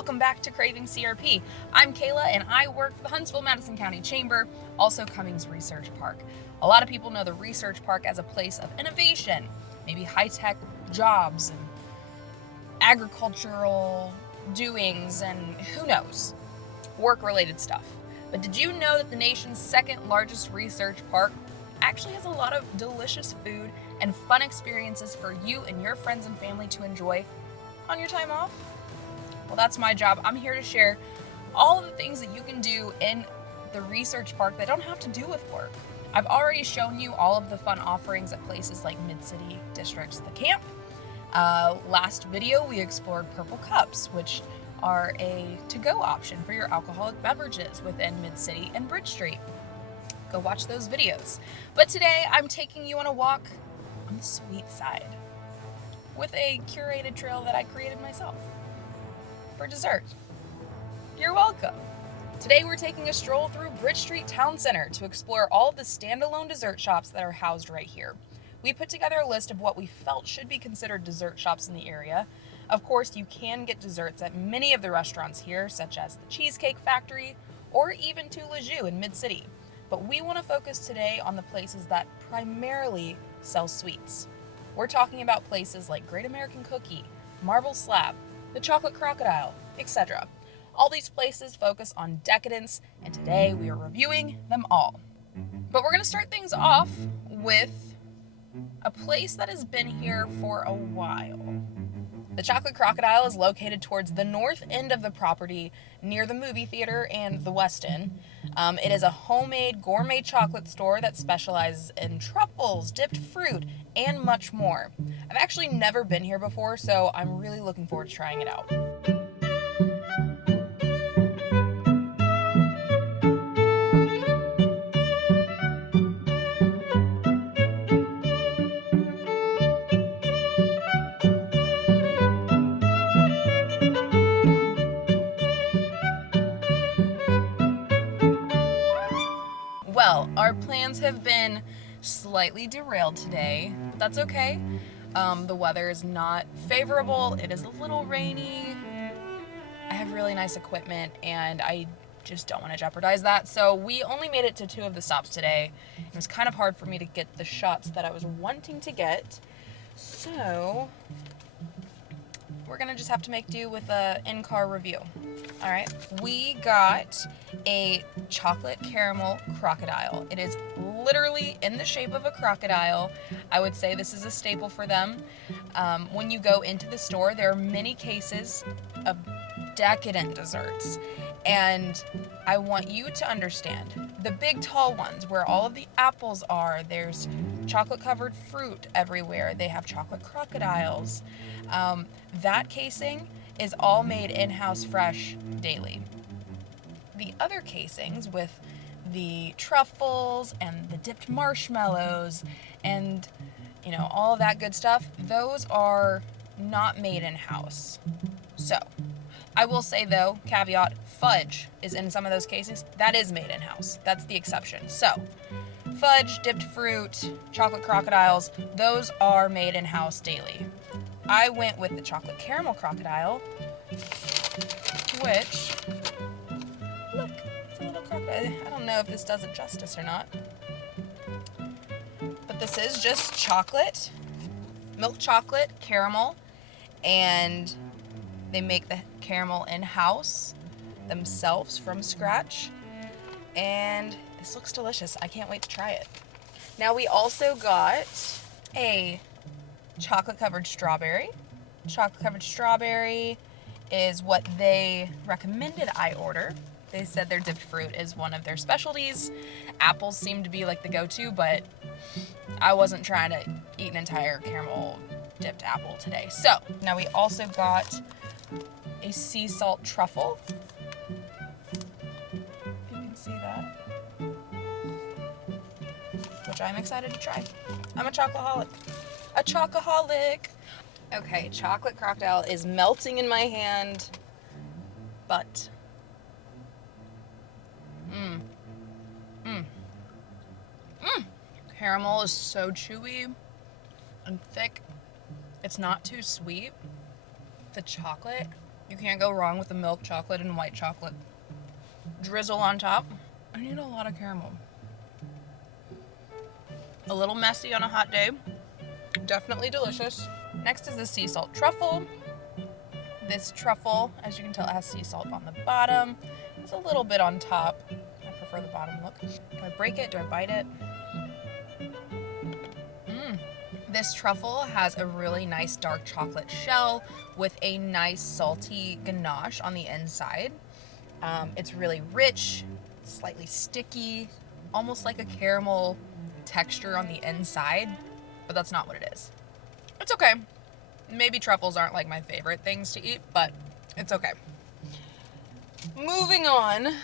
Welcome back to CravingCRP. I'm Kayla and I work for the Huntsville Madison County Chamber, also Cummings Research Park. A lot of people know the Research Park as a place of innovation, maybe high-tech jobs and agricultural doings and who knows, work-related stuff. But did you know that the nation's second largest research park actually has a lot of delicious food and fun experiences for you and your friends and family to enjoy on your time off? Well, that's my job. I'm here to share all of the things that you can do in the research park that don't have to do with work. I've already shown you all of the fun offerings at places like Mid-City District's The Camp. Last video, we explored Purple Cups, which are a to-go option for your alcoholic beverages within Mid-City and Bridge Street. Go watch those videos. But today, I'm taking you on a walk on the sweet side with a curated trail that I created myself for dessert. You're welcome. Today we're taking a stroll through Bridge Street Town Center to explore all of the standalone dessert shops that are housed right here. We put together a list of what we felt should be considered dessert shops in the area. Of course, you can get desserts at many of the restaurants here, such as the Cheesecake Factory or even to Le Jus in Mid-City. But we want to focus today on the places that primarily sell sweets. We're talking about places like Great American Cookie, Marble Slab, the Chocolate Crocodile, etc. All these places focus on decadence, and today we are reviewing them all. But we're going to start things off with a place that has been here for a while. The Chocolate Crocodile is located towards the north end of the property near the movie theater and the West End. It is a homemade gourmet chocolate store that specializes in truffles, dipped fruit, and much more. I've actually never been here before, so I'm really looking forward to trying it out. Well, our plans have been slightly derailed today. That's okay. The weather is not favorable. It is a little rainy. I have really nice equipment and I just don't want to jeopardize that. So we only made it to 2 of the stops today. It was kind of hard for me to get the shots that I was wanting to get. So we're gonna just have to make do with a in-car review. All right, we got a chocolate caramel crocodile. It is literally in the shape of a crocodile. I would say this is a staple for them. When you go into the store, there are many cases of decadent desserts. And I want you to understand the big tall ones where all of the apples are. There's chocolate covered fruit everywhere. They have chocolate crocodiles. That casing is all made in-house fresh daily. The other casings with the truffles and the dipped marshmallows and all of that good stuff, those are not made in-house. So I will say though, caveat, fudge is in some of those cases. That is made in-house. That's the exception. So fudge, dipped fruit, chocolate crocodiles, those are made in-house daily. I went with the chocolate caramel crocodile, which, look, it's a little crocodile. I don't know if this does it justice or not. But this is just chocolate, milk chocolate, caramel, and they make the caramel in-house themselves from scratch. And this looks delicious. I can't wait to try it. Now we also got a chocolate covered strawberry. Chocolate covered strawberry is what they recommended I order. They said their dipped fruit is one of their specialties. Apples seem to be like the go-to, but I wasn't trying to eat an entire caramel dipped apple today. So now we also got a sea salt truffle. You can see that, which I'm excited to try. I'm a chocoholic. A chocoholic. Okay, chocolate crocodile is melting in my hand, but caramel is so chewy and thick. It's not too sweet. The chocolate You can't go wrong with the milk chocolate and white chocolate drizzle on top. I need a lot of caramel. A little messy on a hot day. Definitely delicious. Next is the sea salt truffle. This truffle, as you can tell, it has sea salt on the bottom. There's a little bit on top. I prefer the bottom look. Do I break it? Do I bite it? This truffle has a really nice dark chocolate shell with a nice salty ganache on the inside. It's really rich, slightly sticky, almost like a caramel texture on the inside, but that's not what it is. It's okay. Maybe truffles aren't like my favorite things to eat, but it's okay. Moving on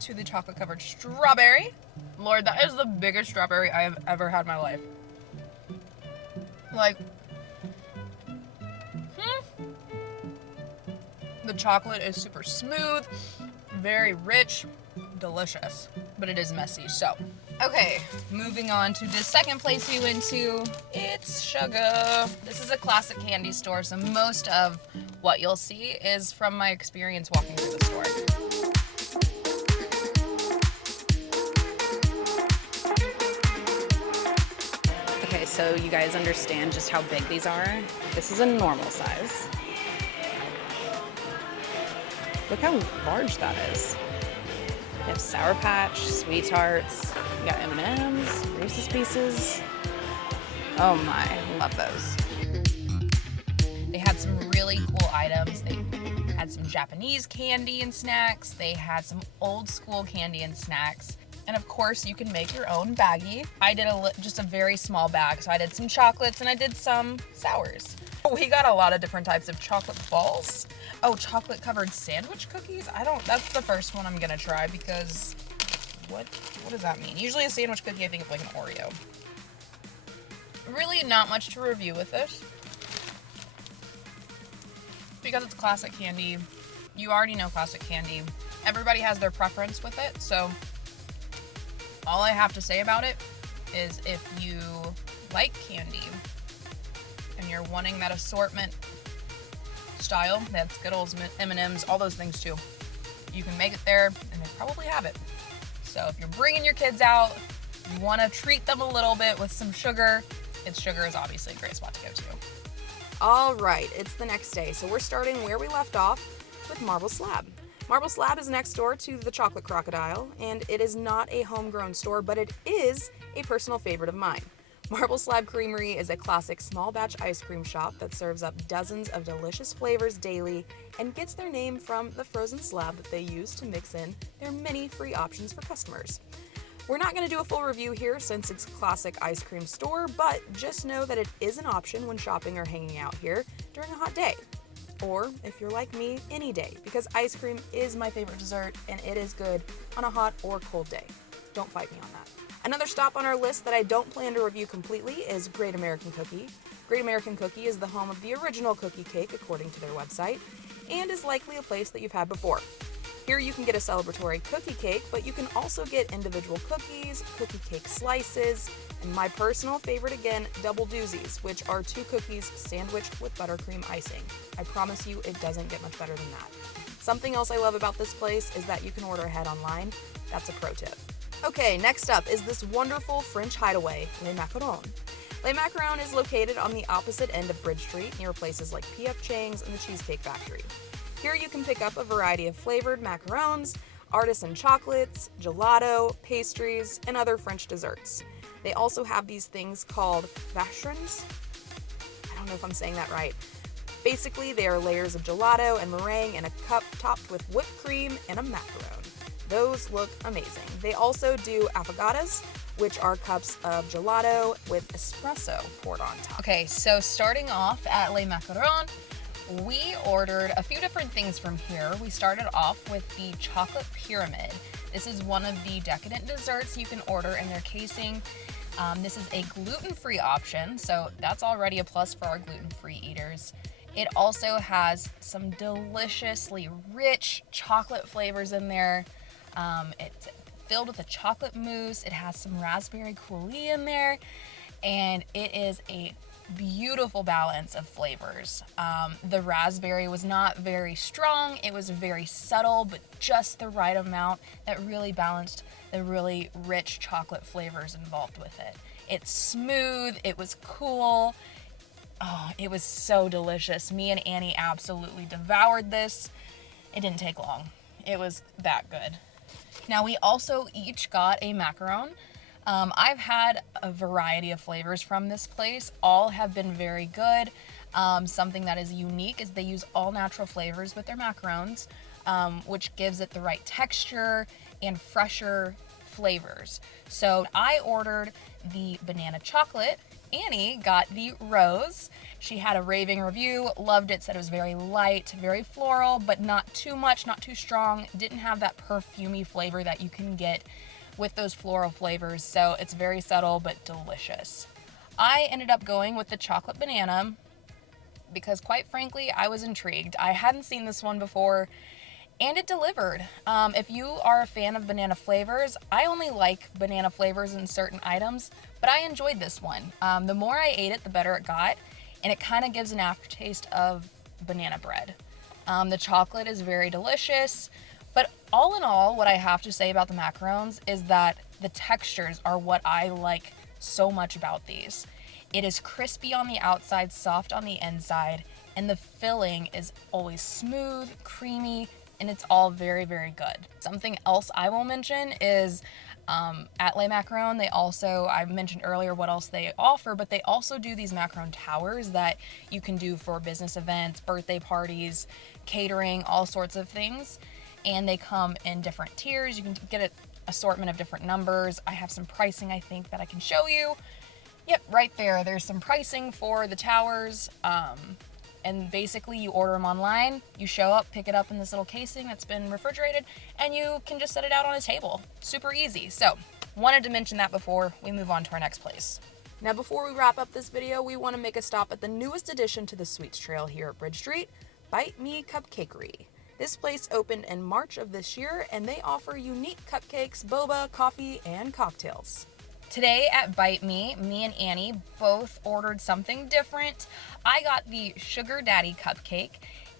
to the chocolate covered strawberry. Lord, that is the biggest strawberry I have ever had in my life. Like, the chocolate is super smooth, very rich, delicious, but it is messy. So, okay, moving on to the second place we went to. It's Sugar. This is a classic candy store, so most of what you'll see is from my experience walking through the store. Okay, so you guys understand just how big these are. This is a normal size. Look how large that is. You have Sour Patch, Sweet Tarts, you got M&M's, Reese's Pieces. Oh my, love those. They had some really cool items. They had some Japanese candy and snacks. They had some old school candy and snacks. And of course, you can make your own baggie. I did just a very small bag, so I did some chocolates and I did some sours. We got a lot of different types of chocolate balls. Oh, chocolate covered sandwich cookies? That's the first one I'm gonna try because what does that mean? Usually a sandwich cookie, I think of like an Oreo. Really not much to review with this. Because it's classic candy. You already know classic candy. Everybody has their preference with it, so all I have to say about it is if you like candy and you're wanting that assortment style, that's Skittles, M&M's, all those things too, you can make it there and they probably have it. So if you're bringing your kids out, you want to treat them a little bit with some sugar, Sugar is obviously a great spot to go to. All right, it's the next day, so we're starting where we left off with Marble Slab. Marble Slab is next door to the Chocolate Crocodile, and it is not a homegrown store, but it is a personal favorite of mine. Marble Slab Creamery is a classic small batch ice cream shop that serves up dozens of delicious flavors daily and gets their name from the frozen slab that they use to mix in their many free options for customers. We're not going to do a full review here since it's a classic ice cream store, but just know that it is an option when shopping or hanging out here during a hot day. Or, if you're like me, any day, because ice cream is my favorite dessert and it is good on a hot or cold day. Don't fight me on that. Another stop on our list that I don't plan to review completely is Great American Cookie. Great American Cookie is the home of the original cookie cake, according to their website, and is likely a place that you've had before. Here you can get a celebratory cookie cake, but you can also get individual cookies, cookie cake slices, and my personal favorite again, double doozies, which are 2 cookies sandwiched with buttercream icing. I promise you it doesn't get much better than that. Something else I love about this place is that you can order ahead online. That's a pro tip. Okay, next up is this wonderful French hideaway, Les Macaron. Les Macaron is located on the opposite end of Bridge Street, near places like P.F. Chang's and the Cheesecake Factory. Here you can pick up a variety of flavored macarons, artisan chocolates, gelato, pastries, and other French desserts. They also have these things called vacherons. I don't know if I'm saying that right. Basically, they are layers of gelato and meringue in a cup topped with whipped cream and a macaron. Those look amazing. They also do affogatas, which are cups of gelato with espresso poured on top. Okay, so starting off at Les Macarons, we ordered a few different things from here. We started off with the chocolate pyramid. This is one of the decadent desserts you can order in their casing. This is a gluten-free option, so that's already a plus for our gluten-free eaters. It also has some deliciously rich chocolate flavors in there. It's filled with a chocolate mousse. It has some raspberry coulis in there, and it is a beautiful balance of flavors. The raspberry was not very strong. It was very subtle, but just the right amount that really balanced the really rich chocolate flavors involved with it. It's smooth. It was cool. Oh, it was so delicious. Me and Annie absolutely devoured this. It didn't take long. It was that good. Now we also each got a macaron. I've had a variety of flavors from this place. All have been very good. Something that is unique is they use all natural flavors with their macarons, which gives it the right texture and fresher flavors. So I ordered the banana chocolate. Annie got the rose. She had a raving review, loved it, said it was very light, very floral, but not too much, not too strong. Didn't have that perfumey flavor that you can get with those floral flavors, so it's very subtle but delicious. I ended up going with the chocolate banana because, quite frankly, I was intrigued. I hadn't seen this one before, and it delivered. If you are a fan of banana flavors, I only like banana flavors in certain items, but I enjoyed this one. The more I ate it, the better it got, and it kind of gives an aftertaste of banana bread. The chocolate is very delicious, but all in all, what I have to say about the macarons is that the textures are what I like so much about these. It is crispy on the outside, soft on the inside, and the filling is always smooth, creamy, and it's all very, very good. Something else I will mention is at Les Macarons, they also, I mentioned earlier what else they offer, but they also do these macaron towers that you can do for business events, birthday parties, catering, all sorts of things. And they come in different tiers. You can get an assortment of different numbers. I have some pricing, I think, that I can show you. Yep, right there. There's some pricing for the towers. And basically you order them online, you show up, pick it up in this little casing that's been refrigerated, and you can just set it out on a table. Super easy. So, wanted to mention that before we move on to our next place. Now, before we wrap up this video, we want to make a stop at the newest addition to the Sweets Trail here at Bridge Street, Me Cupcakery. This place opened in March of this year, and they offer unique cupcakes, boba, coffee, and cocktails. Today at Bite Me and Annie both ordered something different. I got the Sugar Daddy cupcake.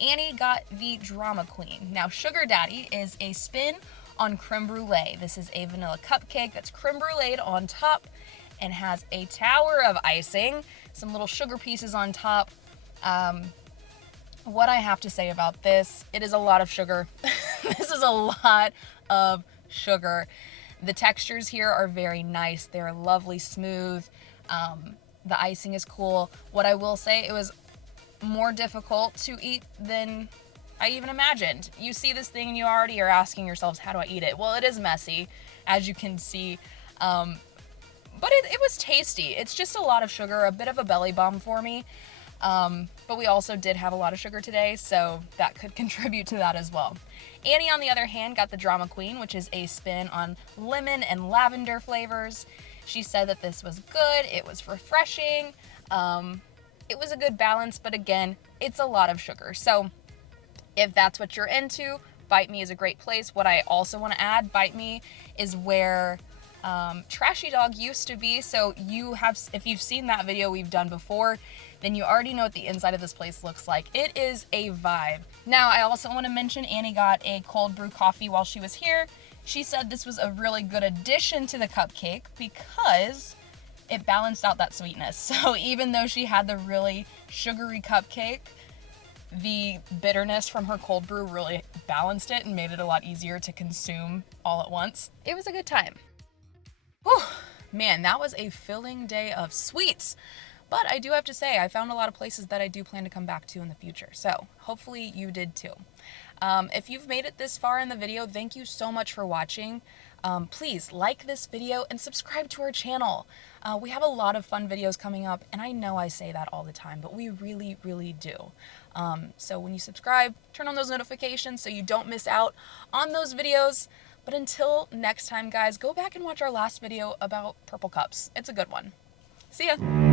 Annie got the Drama Queen. Now, Sugar Daddy is a spin on creme brulee. This is a vanilla cupcake that's creme bruleed on top and has a tower of icing, some little sugar pieces on top. What I have to say about this, it is a lot of sugar. This is a lot of sugar. The textures here are very nice. They're lovely, smooth. The icing is cool. What I will say, it was more difficult to eat than I even imagined. You see this thing and you already are asking yourselves, how do I eat it? Well, it is messy, as you can see. But it was tasty. It's just a lot of sugar, a bit of a belly bomb for me. But we also did have a lot of sugar today, so that could contribute to that as well. Annie, on the other hand, got the Drama Queen, which is a spin on lemon and lavender flavors. She said that this was good, it was refreshing, it was a good balance, but again, it's a lot of sugar. So if that's what you're into, Bite Me is a great place. What I also want to add, Bite Me is where Trashy Dog used to be, so if you've seen that video we've done before, then you already know what the inside of this place looks like. It is a vibe. Now, I also want to mention Annie got a cold brew coffee while she was here. She said this was a really good addition to the cupcake because it balanced out that sweetness. So even though she had the really sugary cupcake, the bitterness from her cold brew really balanced it and made it a lot easier to consume all at once. It was a good time. Whew, man, that was a filling day of sweets. But I do have to say, I found a lot of places that I do plan to come back to in the future. So hopefully you did too. If you've made it this far in the video, thank you so much for watching. Please like this video and subscribe to our channel. We have a lot of fun videos coming up, and I know I say that all the time, but we really, really do. So when you subscribe, turn on those notifications so you don't miss out on those videos. But until next time, guys, go back and watch our last video about purple cups. It's a good one. See ya!